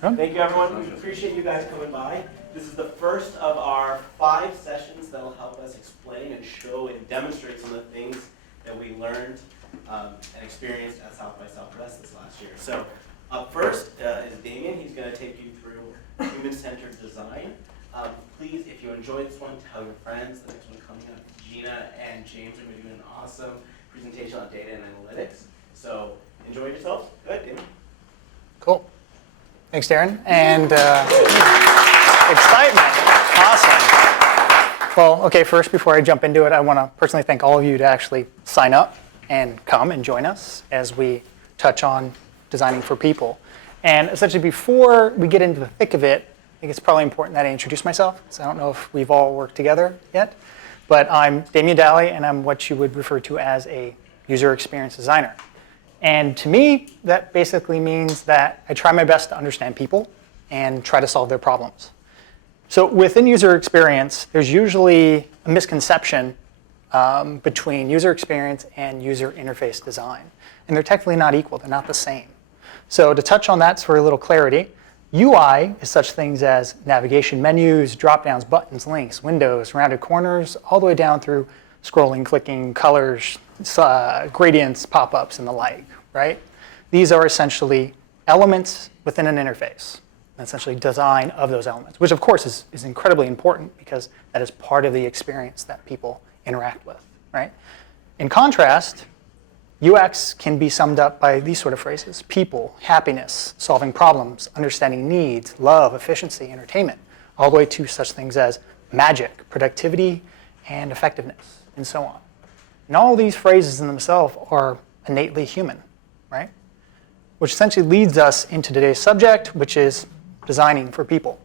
Thank you, everyone. We appreciate you guys coming by. This is the first of our 5 sessions that will help us explain and show and demonstrate some of the things that we learned and experienced at South by Southwest this last year. So up first is Damien. He's going to take you through human-centered design. Please, if you enjoyed this one, tell your friends. The next one coming up, Gina and James are going to do an awesome presentation on data and analytics. So enjoy yourselves. Go ahead, Damien. Cool. Thanks, Darren. And excitement. Awesome. Well, okay, first, before I jump into it, I want to personally thank all of you to actually sign up and come and join us as we touch on designing for people. And essentially, before we get into the thick of it, I think it's probably important that I introduce myself. So I don't know if we've all worked together yet, but I'm Damien Dalli, and I'm what you would refer to as a user experience designer. And to me, that basically means that I try my best to understand people and try to solve their problems. So within user experience, there's usually a misconception between user experience and user interface design. And they're technically not equal. They're not the same. So to touch on that for a little clarity, UI is such things as navigation menus, drop-downs, buttons, links, windows, rounded corners, all the way down through scrolling, clicking, colors, gradients, pop-ups, and the like, right? These are essentially elements within an interface, essentially design of those elements, which of course is incredibly important because that is part of the experience that people interact with, right? In contrast, UX can be summed up by these sort of phrases: people, happiness, solving problems, understanding needs, love, efficiency, entertainment, all the way to such things as magic, productivity, and effectiveness, and so on. And all these phrases in themselves are innately human, right? Which essentially leads us into today's subject, which is designing for people.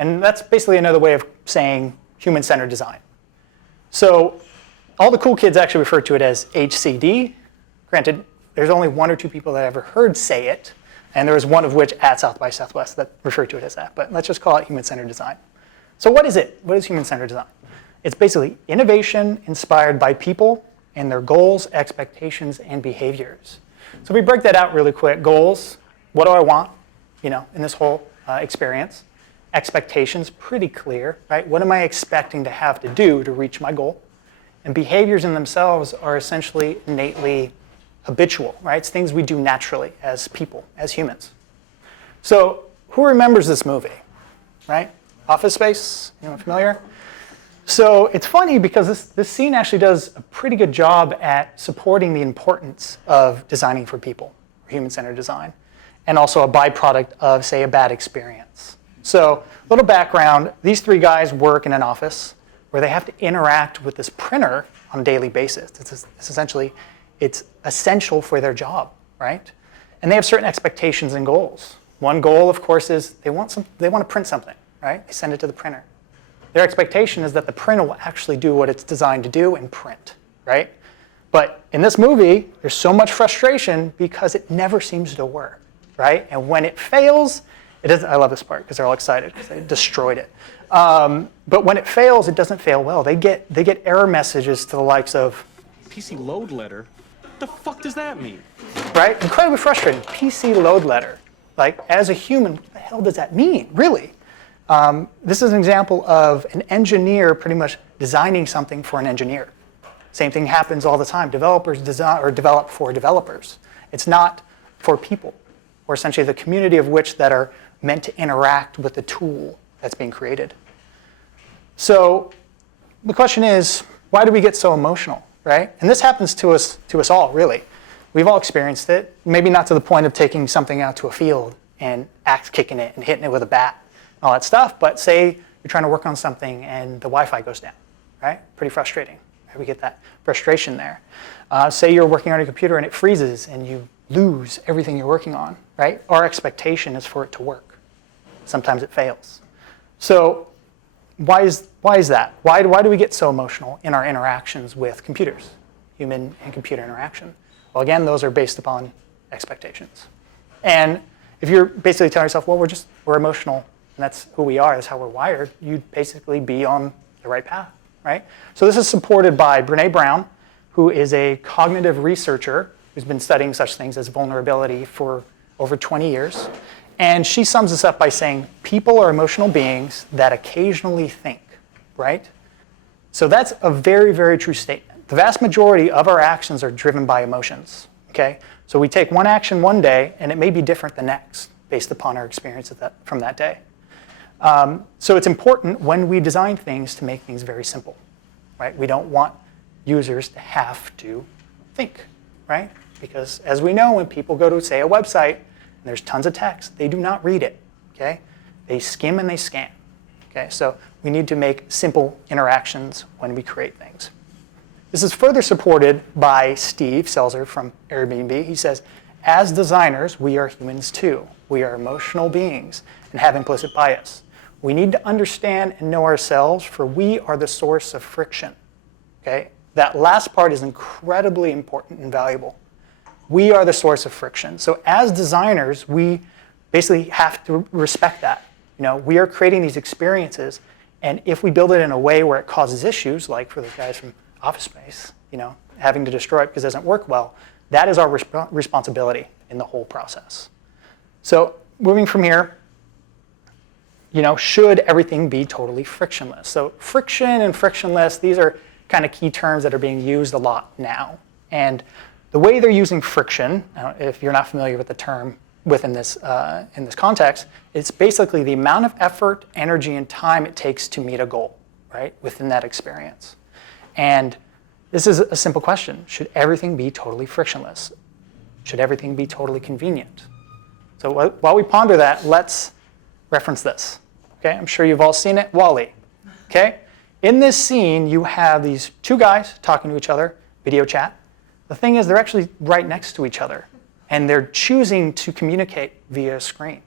And that's basically another way of saying human-centered design. So all the cool kids actually refer to it as HCD. Granted, there's only 1 or 2 people that I ever heard say it, and there was one of which at South by Southwest that referred to it as that. But let's just call it human-centered design. So what is it? What is human-centered design? It's basically innovation inspired by people and their goals, expectations, and behaviors. So if we break that out really quick, goals, what do I want, in this whole experience? Expectations, pretty clear, right? What am I expecting to have to do to reach my goal? And behaviors in themselves are essentially innately habitual, right? It's things we do naturally as people, as humans. So who remembers this movie, right? Office Space, anyone familiar? So it's funny because this scene actually does a pretty good job at supporting the importance of designing for people, human-centered design, and also a byproduct of, say, a bad experience. So a little background, these 3 guys work in an office where they have to interact with this printer on a daily basis. It's essential for their job, right? And they have certain expectations and goals. One goal, of course, is they want to print something, right? They send it to the printer. Their expectation is that the printer will actually do what it's designed to do and print, right? But in this movie, there's so much frustration because it never seems to work, right? And when it fails, it doesn't. I love this part because they're all excited because they destroyed it. But when it fails, it doesn't fail well. They get error messages to the likes of PC load letter? What the fuck does that mean? Right? Incredibly frustrating. PC load letter. Like, as a human, what the hell does that mean, really? This is an example of an engineer pretty much designing something for an engineer. Same thing happens all the time. Developers design or develop for developers. It's not for people, or essentially the community of which that are meant to interact with the tool that's being created. So the question is, why do we get so emotional, right? And this happens to us all, really. We've all experienced it, maybe not to the point of taking something out to a field and axe kicking it and hitting it with a bat and all that stuff, but say you're trying to work on something and the Wi-Fi goes down, right? Pretty frustrating. Right? We get that frustration there. Say you're working on a computer and it freezes and you lose everything you're working on, right? Our expectation is for it to work. Sometimes it fails. So why is that? Why do we get so emotional in our interactions with computers, human and computer interaction? Well, again, those are based upon expectations. And if you're basically telling yourself, well, we're emotional, and that's who we are, that's how we're wired, you'd basically be on the right path, right? So this is supported by Brené Brown, who is a cognitive researcher who's been studying such things as vulnerability for over 20 years. And she sums this up by saying, people are emotional beings that occasionally think, right? So that's a very, very true statement. The vast majority of our actions are driven by emotions, okay? So we take one action one day, and it may be different the next, based upon our experience from that day. So it's important when we design things to make things very simple, right? We don't want users to have to think, right? Because as we know, when people go to, say, a website, and there's tons of text, they do not read it, okay? They skim and they scan, okay? So we need to make simple interactions when we create things. This is further supported by Steve Selzer from Airbnb. He says, as designers, we are humans too. We are emotional beings and have implicit bias. We need to understand and know ourselves, for we are the source of friction, okay? That last part is incredibly important and valuable. We are the source of friction. So as designers, we basically have to respect that. You know, we are creating these experiences, and if we build it in a way where it causes issues, like for the guys from Office Space, you know, having to destroy it because it doesn't work well, that is our responsibility in the whole process. So moving from here, you know, should everything be totally frictionless? So friction and frictionless, these are kind of key terms that are being used a lot now. And the way they're using friction, if you're not familiar with the term within this in this context, it's basically the amount of effort, energy, and time it takes to meet a goal, right, within that experience. And this is a simple question. Should everything be totally frictionless? Should everything be totally convenient? So while we ponder that, let's reference this. Okay, I'm sure you've all seen it, WALL-E. Okay, in this scene, you have these two guys talking to each other, video chat. The thing is, they're actually right next to each other, and they're choosing to communicate via a screen,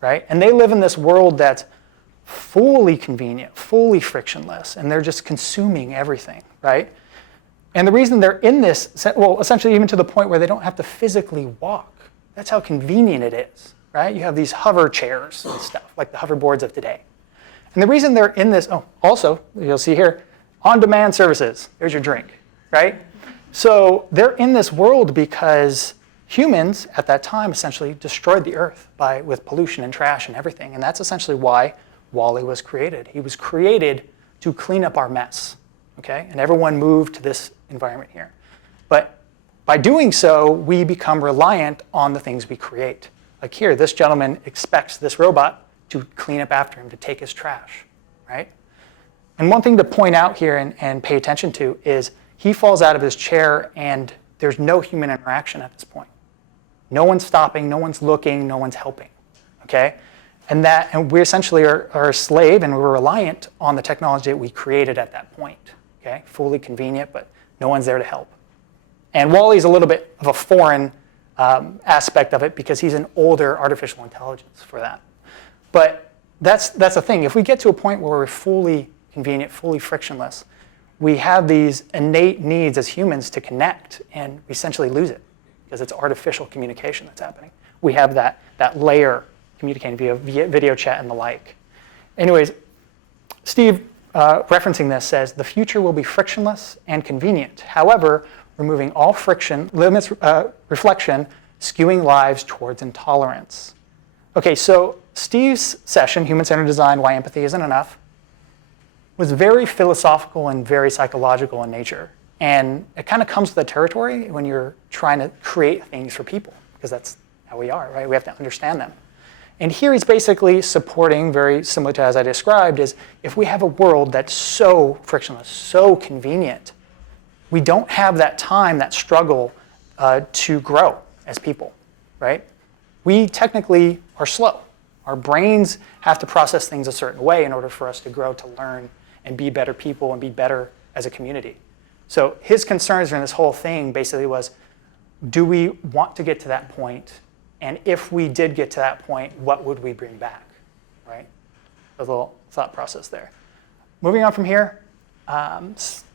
right? And they live in this world that's fully convenient, fully frictionless, and they're just consuming everything, right? And the reason they're in this, well, essentially even to the point where they don't have to physically walk. That's how convenient it is, right? You have these hover chairs and stuff, like the hoverboards of today. And the reason they're in this, oh, also, you'll see here, on-demand services. There's your drink, right? So they're in this world because humans at that time essentially destroyed the earth with pollution and trash and everything. And that's essentially why WALL-E was created. He was created to clean up our mess, okay? And everyone moved to this environment here. But by doing so, we become reliant on the things we create. Like here, this gentleman expects this robot to clean up after him, to take his trash, right? And one thing to point out here and pay attention to is he falls out of his chair and there's no human interaction at this point. No one's stopping, no one's looking, no one's helping, okay? And we essentially are a slave, and we're reliant on the technology that we created at that point, okay? Fully convenient, but no one's there to help. And WALL-E's a little bit of a foreign aspect of it because he's an older artificial intelligence for that. But that's the thing. If we get to a point where we're fully convenient, fully frictionless, we have these innate needs as humans to connect, and we essentially lose it because it's artificial communication that's happening. We have that layer communicating via video chat and the like. Anyways, Steve, referencing this, says, the future will be frictionless and convenient. However, removing all friction limits reflection, skewing lives towards intolerance. Okay, so Steve's session, Human-Centered Design, Why Empathy Isn't Enough, was very philosophical and very psychological in nature. And it kind of comes with the territory when you're trying to create things for people, because that's how we are, right? We have to understand them. And here he's basically supporting, very similar to as I described, is if we have a world that's so frictionless, so convenient, we don't have that time, that struggle to grow as people, right? We technically are slow. Our brains have to process things a certain way in order for us to grow, to learn, and be better people and be better as a community. So his concerns during this whole thing basically was, do we want to get to that point? And if we did get to that point, what would we bring back, right? A little thought process there. Moving on from here,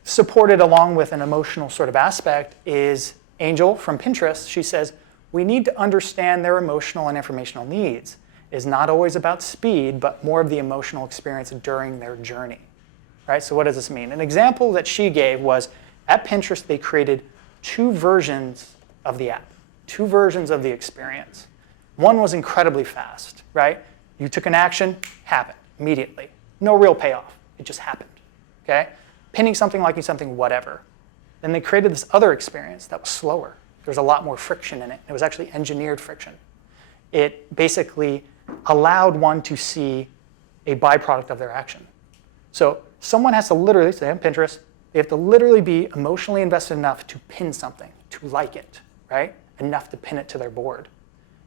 supported along with an emotional sort of aspect is Angel from Pinterest. She says, we need to understand their emotional and informational needs. It is not always about speed, but more of the emotional experience during their journey, right? So what does this mean? An example that she gave was at Pinterest, they created 2 versions of the app, 2 versions of the experience. One was incredibly fast, right? You took an action, happened immediately. No real payoff. It just happened, okay? Pinning something, liking something, whatever. Then they created this other experience that was slower. There was a lot more friction in it. It was actually engineered friction. It basically allowed one to see a byproduct of their action. So someone has to literally, say on Pinterest, they have to literally be emotionally invested enough to pin something, to like it, right? Enough to pin it to their board.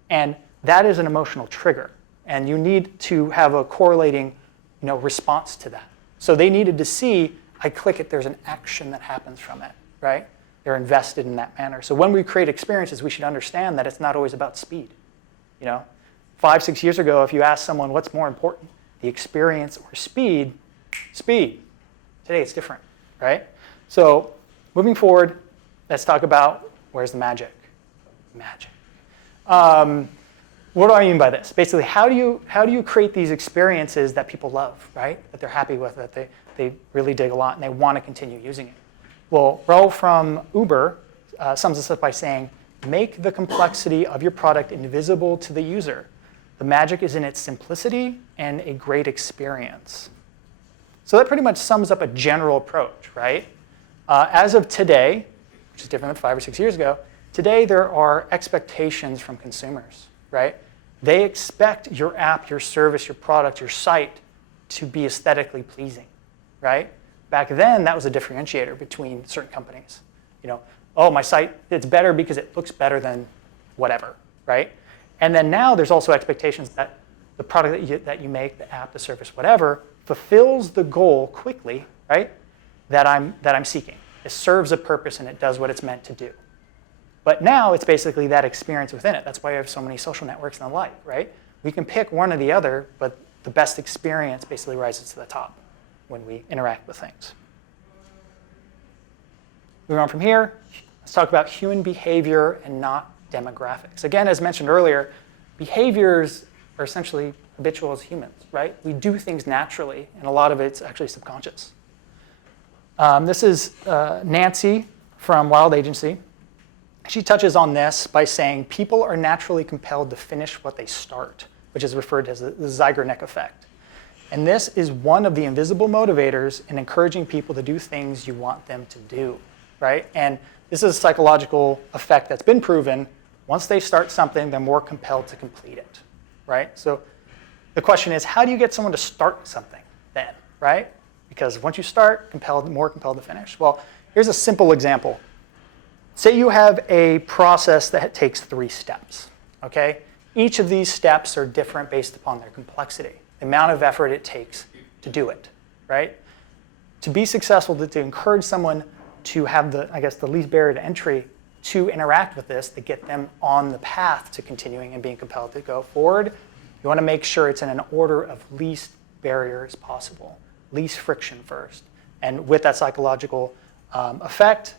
And that is an emotional trigger. And you need to have a correlating response to that. So they needed to see, I click it, there's an action that happens from it, right? They're invested in that manner. So when we create experiences, we should understand that it's not always about speed. 5, 6 years ago, if you asked someone what's more important, the experience or speed, speed. Today it's different, right? So moving forward, let's talk about where's the magic? Magic. What do I mean by this? Basically, how do you create these experiences that people love, right? That they're happy with, that they really dig a lot and they want to continue using it? Well, Raul from Uber sums this up by saying, make the complexity of your product invisible to the user. The magic is in its simplicity and a great experience. So that pretty much sums up a general approach, right? As of today, which is different than 5 or 6 years ago, today there are expectations from consumers, right? They expect your app, your service, your product, your site to be aesthetically pleasing, right? Back then, that was a differentiator between certain companies. Oh, my site, it's better because it looks better than whatever, right? And then now there's also expectations that the product that you make, the app, the service, whatever, fulfills the goal quickly, right? That I'm seeking. It serves a purpose and it does what it's meant to do. But now it's basically that experience within it. That's why we have so many social networks and the like, right? We can pick one or the other, but the best experience basically rises to the top when we interact with things. Moving on from here, let's talk about human behavior and not demographics. Again, as mentioned earlier, behaviors are essentially habitual as humans, right? We do things naturally, and a lot of it's actually subconscious. This is Nancy from Wild Agency. She touches on this by saying people are naturally compelled to finish what they start, which is referred to as the Zeigarnik effect. And this is one of the invisible motivators in encouraging people to do things you want them to do, right? And this is a psychological effect that's been proven. Once they start something, they're more compelled to complete it, right? So the question is, how do you get someone to start something then, right? Because once you start, more compelled to finish. Well, here's a simple example. Say you have a process that takes 3 steps, okay? Each of these steps are different based upon their complexity, the amount of effort it takes to do it, right? To be successful, to encourage someone to have the least barrier to entry to interact with this, to get them on the path to continuing and being compelled to go forward, you want to make sure it's in an order of least barriers possible, least friction first. And with that psychological effect,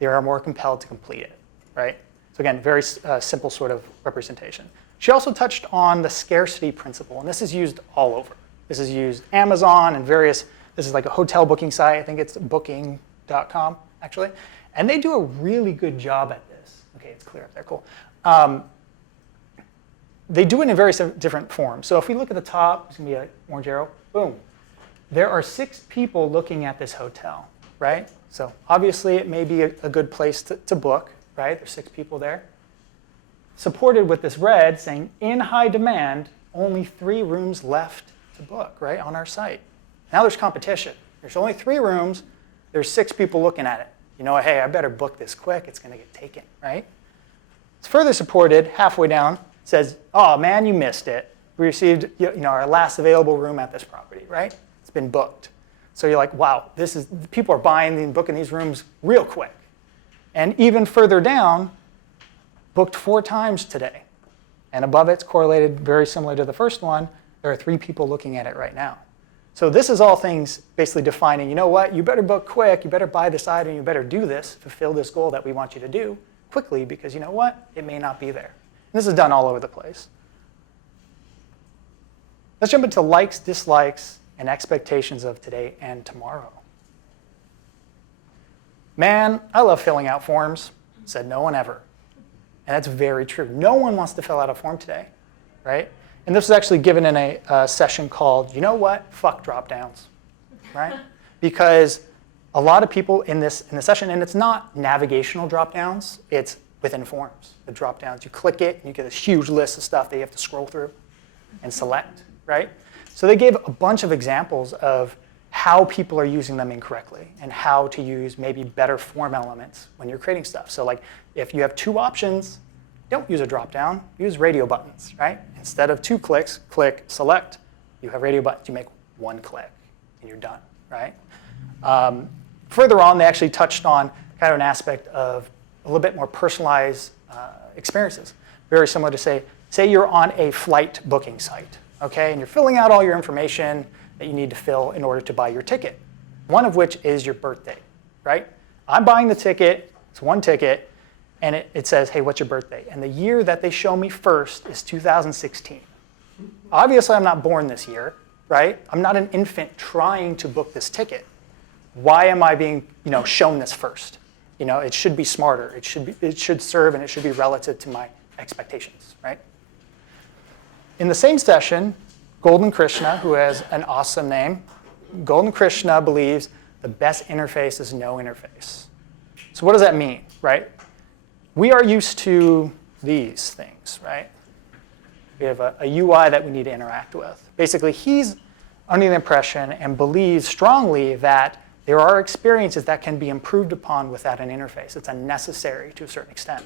they are more compelled to complete it, right? So again, very simple sort of representation. She also touched on the scarcity principle, and this is used all over. This is used Amazon and this is like a hotel booking site. I think it's booking.com, actually. And they do a really good job at this. Okay, it's clear up there, cool. They do it in very different forms. So if we look at the top, it's gonna be an orange arrow, boom. There are 6 people looking at this hotel, right? So obviously it may be a good place to book, right? There's 6 people there. Supported with this red saying, in high demand, only 3 rooms left to book, right, on our site. Now there's competition. There's only 3 rooms. There's 6 people looking at it. Hey, I better book this quick. It's going to get taken, right? It's further supported halfway down. It says, oh, man, you missed it. We received our last available room at this property, right? It's been booked. So you're like, wow, people are buying and booking these rooms real quick. And even further down, booked 4 times today. And above it's correlated very similar to the first one. There are 3 people looking at it right now. So this is all things basically defining, you know what, you better book quick, you better buy this item, you better do this, fulfill this goal that we want you to do quickly because you know what, it may not be there. And this is done all over the place. Let's jump into likes, dislikes, and expectations of today and tomorrow. Man, I love filling out forms, said no one ever. And that's very true. No one wants to fill out a form today, right? And this was actually given in a session called, you know what, fuck drop-downs, right? Because a lot of people in the session, and it's not navigational drop-downs, it's within forms, the drop-downs. You click it, and you get this huge list of stuff that you have to scroll through and select, right? So they gave a bunch of examples of how people are using them incorrectly and how to use maybe better form elements when you're creating stuff. So like if you have 2 options, don't use a drop-down, use radio buttons, right? Instead of 2 clicks, click, select, you have radio buttons, you make 1 click, and you're done, right? Further on, they actually touched on kind of an aspect of a little bit more personalized experiences. Very similar to say you're on a flight booking site, okay? And you're filling out all your information that you need to fill in order to buy your ticket, one of which is your birthday, right? I'm buying the ticket, it's 1 ticket, and it says, hey, what's your birthday? And the year that they show me first is 2016. Obviously, I'm not born this year, right? I'm not an infant trying to book this ticket. Why am I being shown this first? It should be smarter. It should serve, and it should be relative to my expectations, right? In the same session, Golden Krishna, who has an awesome name, Golden Krishna believes the best interface is no interface. So what does that mean, right? We are used to these things, right? We have a UI that we need to interact with. Basically, he's under the impression and believes strongly that there are experiences that can be improved upon without an interface. It's unnecessary to a certain extent.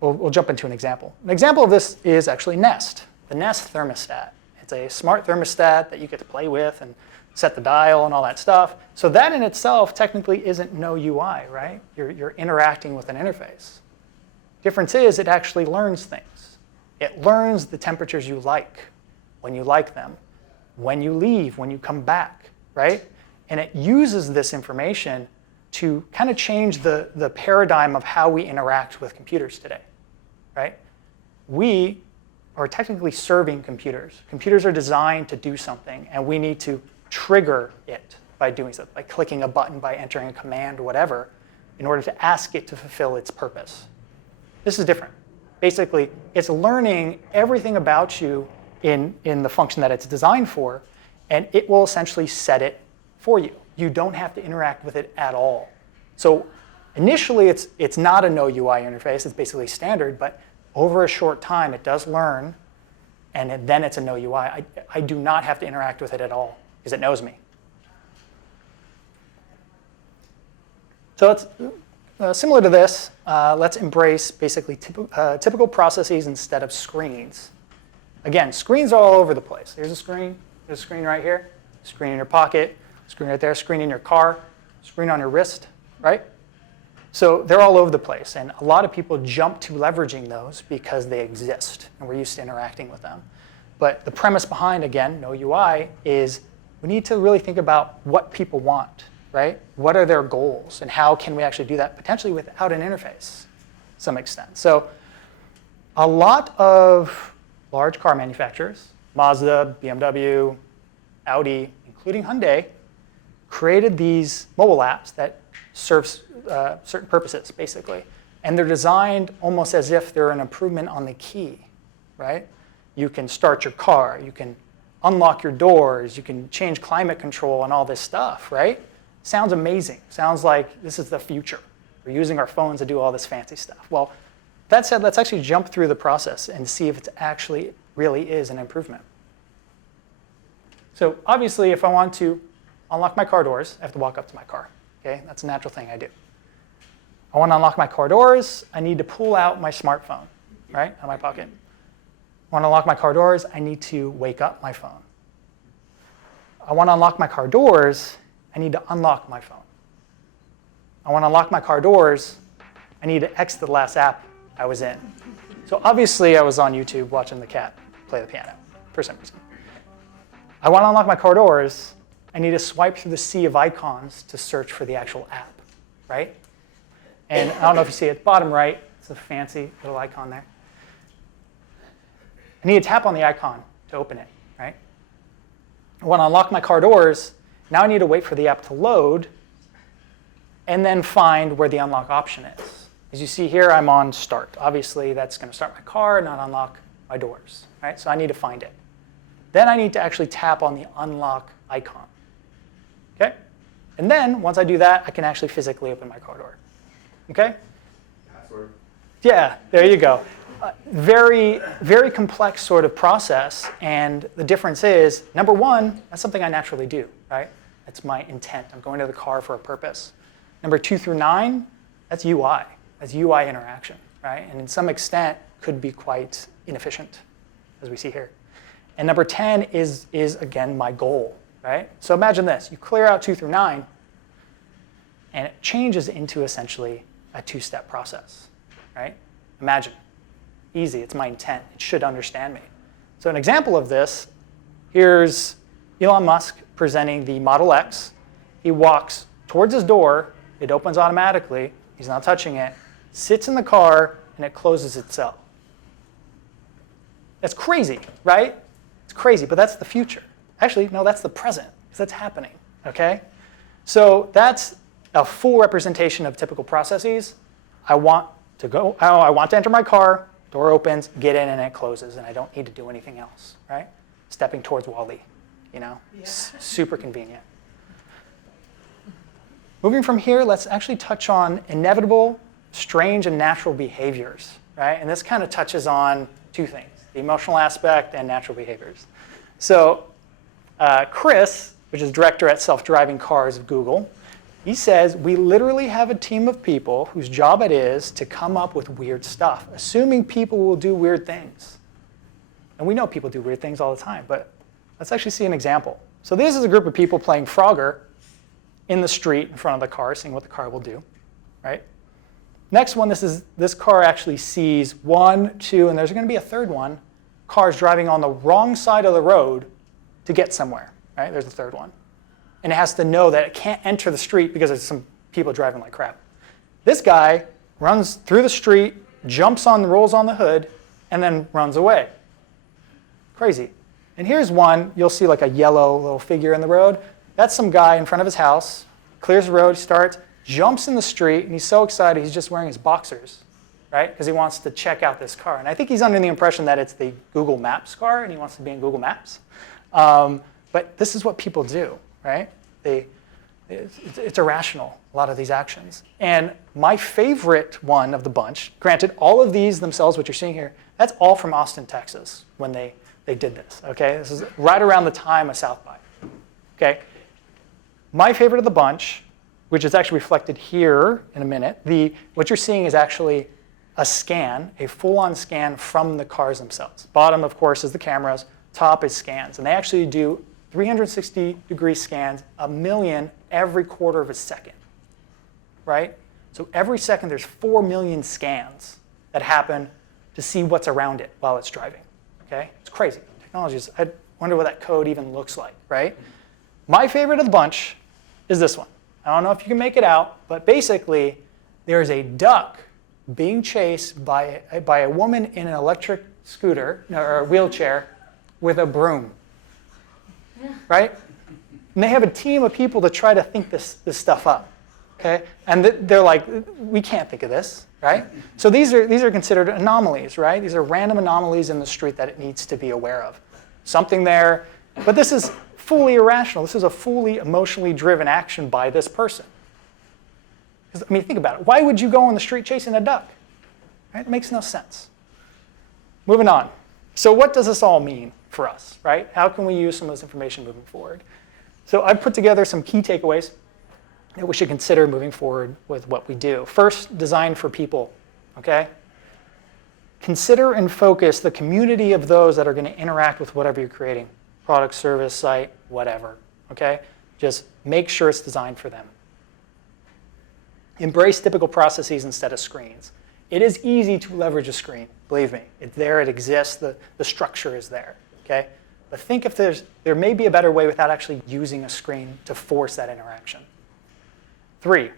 We'll jump into an example. An example of this is actually Nest, the Nest thermostat. It's a smart thermostat that you get to play with and set the dial and all that stuff. So that in itself technically isn't no UI, right? You're interacting with an interface. Difference is it actually learns things. It learns the temperatures you like, when you like them, when you leave, when you come back, right? And it uses this information to kind of change the paradigm of how we interact with computers today, right? We are technically serving computers. Computers are designed to do something, and we need to trigger it by doing so, by clicking a button, by entering a command or whatever, in order to ask it to fulfill its purpose. This is different. Basically, it's learning everything about you in the function that it's designed for, and it will essentially set it for you. You don't have to interact with it at all. So initially, it's not a no UI interface. It's basically standard, but over a short time, it does learn, and then it's a no UI. I do not have to interact with it at all, because it knows me. So it's similar to this. Let's embrace basically typical processes instead of screens. Again, screens are all over the place. There's a screen right here, screen in your pocket, screen right there, screen in your car, screen on your wrist, right? So they're all over the place, and a lot of people jump to leveraging those because they exist, and we're used to interacting with them. But the premise behind, again, no UI, is we need to really think about what people want, right? What are their goals, and how can we actually do that potentially without an interface to some extent? So a lot of large car manufacturers, Mazda, BMW, Audi, including Hyundai, created these mobile apps that serve certain purposes, basically. And they're designed almost as if they're an improvement on the key, right? You can start your car, you can unlock your doors, you can change climate control and all this stuff, right? Sounds amazing. Sounds like this is the future. We're using our phones to do all this fancy stuff. Well, that said, let's actually jump through the process and see if it actually really is an improvement. So obviously, if I want to unlock my car doors, I have to walk up to my car. Okay, that's a natural thing I do. I want to unlock my car doors, I need to pull out my smartphone, right, out of my pocket. I want to unlock my car doors, I need to wake up my phone. I want to unlock my car doors, I need to unlock my phone. I want to unlock my car doors, I need to exit the last app I was in. So obviously, I was on YouTube watching the cat play the piano for some reason. I want to unlock my car doors, I need to swipe through the sea of icons to search for the actual app, right? And I don't know if you see it at the bottom right, it's a fancy little icon there. I need to tap on the icon to open it, right? I want to unlock my car doors, now I need to wait for the app to load and then find where the unlock option is. As you see here, I'm on start. Obviously, that's going to start my car, not unlock my doors. Right? So I need to find it. Then I need to actually tap on the unlock icon. Okay? And then, once I do that, I can actually physically open my car door. Okay? Password. Yeah, there you go. Very, very complex sort of process. And the difference is, number one, that's something I naturally do, right? That's my intent. I'm going to the car for a purpose. Number 2 through 9, that's UI. That's UI interaction, right? And in some extent, could be quite inefficient, as we see here. And number 10 is again, my goal, right? So imagine this. You clear out 2 through 9, and it changes into essentially a 2-step process, right? Imagine. Easy. It's my intent. It should understand me. So an example of this, here's Elon Musk presenting the Model X. He walks towards his door. It opens automatically. He's not touching it. Sits in the car, and it closes itself. That's crazy, right? It's crazy, but that's the future. Actually, no, that's the present, because that's happening, okay? So that's a full representation of typical processes. I want to enter my car, door opens, get in, and it closes, and I don't need to do anything else, right? Stepping towards Wall-E, you know? Yeah. Super convenient. Moving from here, let's actually touch on inevitable, strange, and natural behaviors, right? And this kind of touches on 2 things, the emotional aspect and natural behaviors. So Chris, which is director at self-driving cars of Google, he says, we literally have a team of people whose job it is to come up with weird stuff, assuming people will do weird things. And we know people do weird things all the time, but let's actually see an example. So this is a group of people playing Frogger in the street in front of the car, seeing what the car will do, right? Next one, this car actually sees 1, 2, and there's going to be a third one, cars driving on the wrong side of the road to get somewhere, right? There's a third one. And it has to know that it can't enter the street because there's some people driving like crap. This guy runs through the street, rolls on the hood, and then runs away. Crazy. And here's one, you'll see like a yellow little figure in the road. That's some guy in front of his house, clears the road, starts, jumps in the street, and he's so excited he's just wearing his boxers, right? Because he wants to check out this car. And I think he's under the impression that it's the Google Maps car, and he wants to be in Google Maps. But this is what people do, right? It's irrational, a lot of these actions. And my favorite one of the bunch, granted, all of these themselves, what you're seeing here, that's all from Austin, Texas, when they did this, okay? This is right around the time of South by, okay? My favorite of the bunch, which is actually reflected here in a minute, what you're seeing is actually a scan, a full-on scan from the cars themselves. Bottom, of course, is the cameras. Top is scans. And they actually do 360-degree scans, 1 million every quarter of a second, right? So every second, there's 4 million scans that happen to see what's around it while it's driving, okay? It's crazy. Technology is, I wonder what that code even looks like, right? My favorite of the bunch is this one. I don't know if you can make it out, but basically, there's a duck being chased by a woman in an electric scooter, or a wheelchair, with a broom, right? And they have a team of people to try to think this stuff up, okay? And they're like, we can't think of this, right? So these are considered anomalies, right? These are random anomalies in the street that it needs to be aware of. Something there, but this is fully irrational. This is a fully emotionally driven action by this person. I mean, think about it. Why would you go on the street chasing a duck? Right? It makes no sense. Moving on. So what does this all mean for us, right? How can we use some of this information moving forward? So I've put together some key takeaways that we should consider moving forward with what we do. First, design for people, okay? Consider and focus the community of those that are going to interact with whatever you're creating. Product, service, site, whatever, okay? Just make sure it's designed for them. Embrace typical processes instead of screens. It is easy to leverage a screen, believe me. It's there, it exists, the structure is there, okay? But think if there may be a better way without actually using a screen to force that interaction. 3,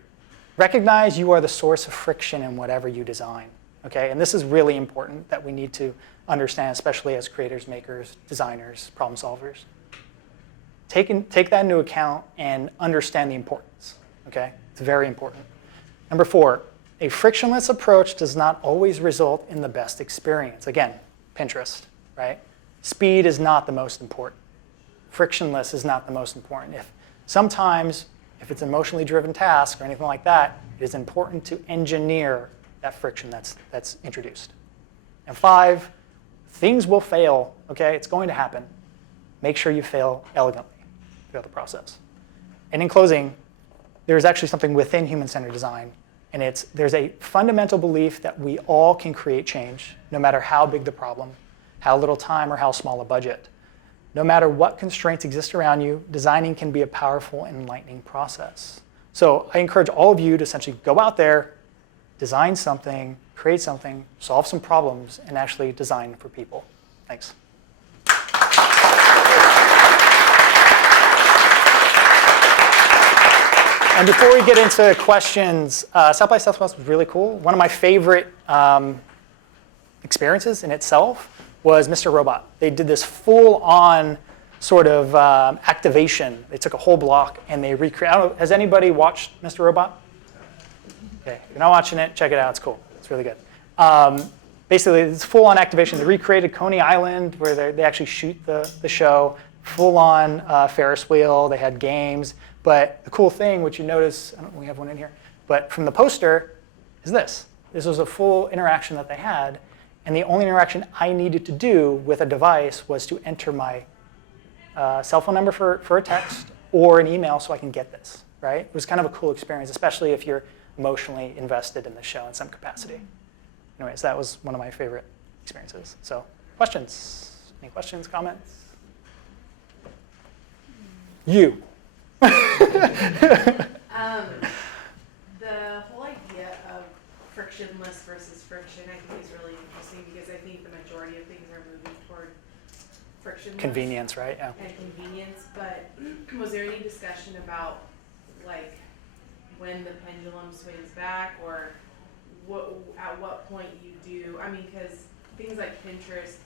recognize you are the source of friction in whatever you design, okay? And this is really important that we need to understand, especially as creators, makers, designers, problem solvers. Take that into account and understand the importance, okay? It's very important. Number 4, A frictionless approach does not always result in the best experience. Again, Pinterest, right? Speed is not the most important. Frictionless is not the most important. Sometimes, if it's an emotionally driven task or anything like that, it is important to engineer that friction that's introduced. And 5, things will fail, okay? It's going to happen. Make sure you fail elegantly throughout the process. And in closing, there's actually something within human-centered design, and there's a fundamental belief that we all can create change, no matter how big the problem, how little time, or how small a budget. No matter what constraints exist around you, designing can be a powerful and enlightening process. So I encourage all of you to essentially go out there, design something, create something, solve some problems, and actually design for people. Thanks. And before we get into questions, South by Southwest was really cool. One of my favorite experiences in itself was Mr. Robot. They did this full-on sort of activation. They took a whole block and they recreated. I don't know, has anybody watched Mr. Robot? Okay, if you're not watching it, check it out. It's cool. It's really good. Basically, it's full-on activation. They recreated Coney Island, where they actually shoot the show. Full-on Ferris wheel. They had games. But the cool thing, which you notice, I don't know if we have one in here, but from the poster is this. This was a full interaction that they had. And the only interaction I needed to do with a device was to enter my cell phone number for a text or an email so I can get this, right? It was kind of a cool experience, especially if you're emotionally invested in the show in some capacity. Anyways, that was one of my favorite experiences. So questions? Any questions, comments? You. The whole idea of frictionless versus friction, I think is really interesting because I think the majority of things are moving toward frictionless. Convenience, right? Yeah. And convenience, but was there any discussion about like when the pendulum swings back or at what point you do? I mean, because things like Pinterest,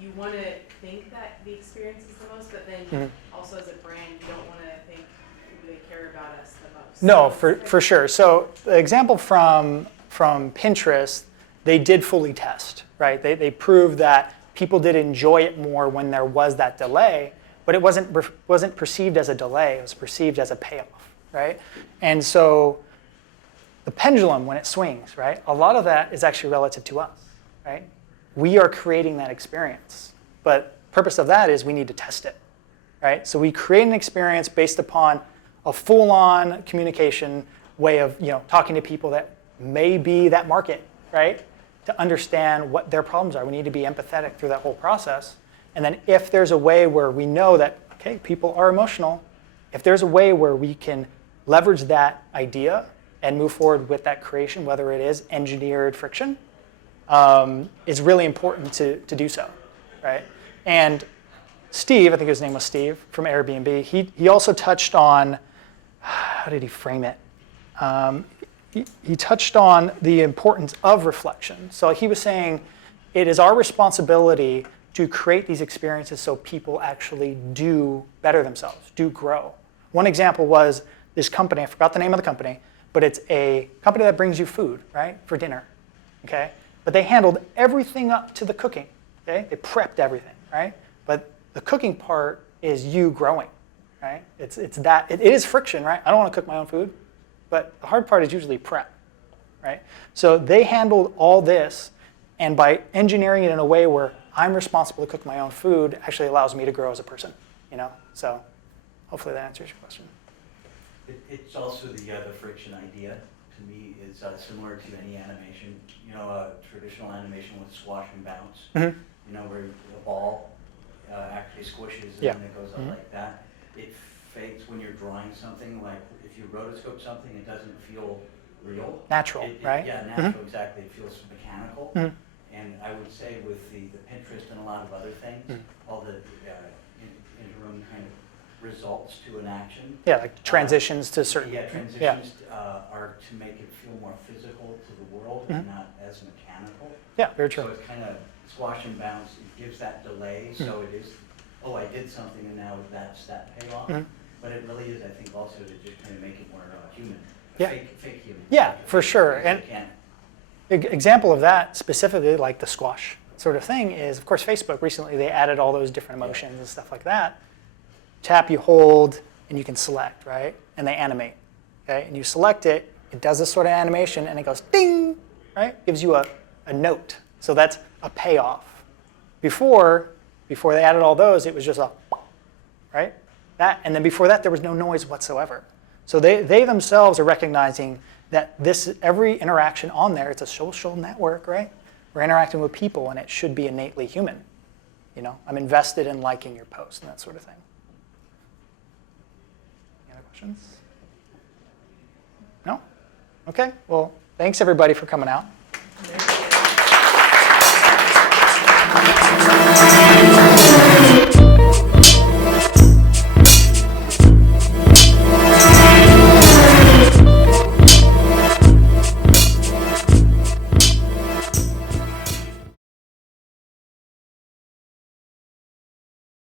you want to think that the experience is the most, but then also as a brand, you don't want to think they care about us the most. No, for sure. So the example from Pinterest, they did fully test, right? They proved that people did enjoy it more when there was that delay, but it wasn't perceived as a delay. It was perceived as a payoff, right? And so the pendulum, when it swings, right, a lot of that is actually relative to us, right? We are creating that experience, but the purpose of that is we need to test it, right? So we create an experience based upon a full-on communication way of talking to people that may be that market, right? To understand what their problems are. We need to be empathetic through that whole process. And then if there's a way where we know that, okay, people are emotional, if there's a way where we can leverage that idea and move forward with that creation, whether it is engineered friction, it's really important to do so, right? And Steve, I think his name was Steve from Airbnb, he also touched on, how did he frame it? He touched on the importance of reflection. So he was saying it is our responsibility to create these experiences so people actually do better themselves, do grow. One example was this company, I forgot the name of the company, but it's a company that brings you food, right, for dinner, okay? But they handled everything up to the cooking, okay? They prepped everything, right? But the cooking part is you growing, right? It is friction, right? I don't want to cook my own food, but the hard part is usually prep, right? So they handled all this, and by engineering it in a way where I'm responsible to cook my own food actually allows me to grow as a person, So hopefully that answers your question. It's also the friction idea. To me, is similar to any animation. Traditional animation with swash and bounce. Mm-hmm. Where the ball actually squishes and then it goes up like that. It fades when you're drawing something. Like if you rotoscope something, it doesn't feel real. Natural, right? Yeah, natural. Exactly. It feels mechanical. And I would say with the Pinterest and a lot of other things, all the interim kind of results to an action. Yeah, like transitions to certain. Yeah, transitions are to make it feel more physical to the world and not as mechanical. Yeah, very true. So it's kind of swash and bounce. It gives that delay. So it is, oh, I did something and now that's that payoff. But it really is, I think, also to just kind of make it more human. Yeah. Fake human. Yeah, for sure. You And can't- example of that specifically, like the squash sort of thing, is of course Facebook recently they added all those different emotions and stuff like that. Tap, you hold, and you can select, right? And they animate. Okay, and you select it, it does this sort of animation, and it goes ding, right? Gives you a note. So that's a payoff. Before they added all those, it was just a, right? That, and then before that, there was no noise whatsoever. So they themselves are recognizing that every interaction on there, it's a social network, right? We're interacting with people, and it should be innately human. You know, I'm invested in liking your post and that sort of thing. Any other questions? No? Okay. Well, thanks everybody for coming out.